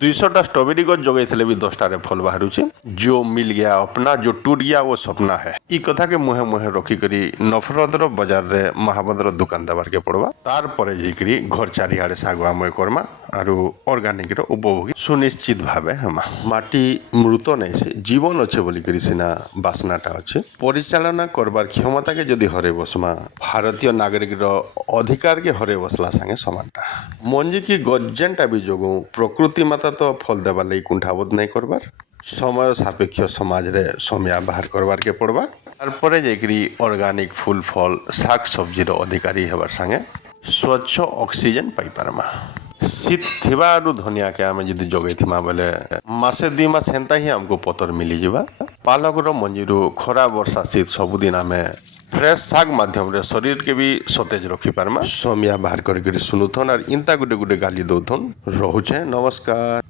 200टा strawberry गछ जगैथिले भी 10टारे फल बाहरुचे। जो मिल गया अपना, जो टूट गया वो सपना है। ई कथा के मुहे मुहे रखी करी नफरतर बाजार रे महाबदर दुकान देबार के पड़वा। तार परे जैकरी घर चारिआडे सागवा मय करमा आरु ऑर्गेनिक रो उपभोगी सुनिश्चित भावे हमा। माटी मृत नहीं से जीवन अच्छे बोली करी सिना बासनाटा अच्छे। परिचालना करबार क्षमता के जदि हरे बसमा भारतीय नागरिक रो अधिकार के हरे बसला संगे समानटा। मंजी की गजेंटा भी जोगु प्रकृति माता तो फल देवार लगी कुंठाबोध नहीं करबार। समय सापेक्ष समाज रे समय बाहर करबार के पड़वा। तारपरे जैकरी ऑर्गेनिक फूल फल शाक सब्जी रो अधिकारी हेबार संगे स्वच्छ ऑक्सीजन पाई पारमा। शीत थिबा आरु धनिया के आमे जदि जगैथिमा बेले मासे 2 मास हेंता ही हमको पतर मिली जिबा। पालक रो मंजीरु खरा वर्षा शीत सबुदिन आमे फ्रेश शाक माध्यम रे शरीर के भी सतेज रखी पारमा। समिया बाहर करके सुनुथन और इंता गुटे गुटे गाली दौथन। रहुचे नमस्कार।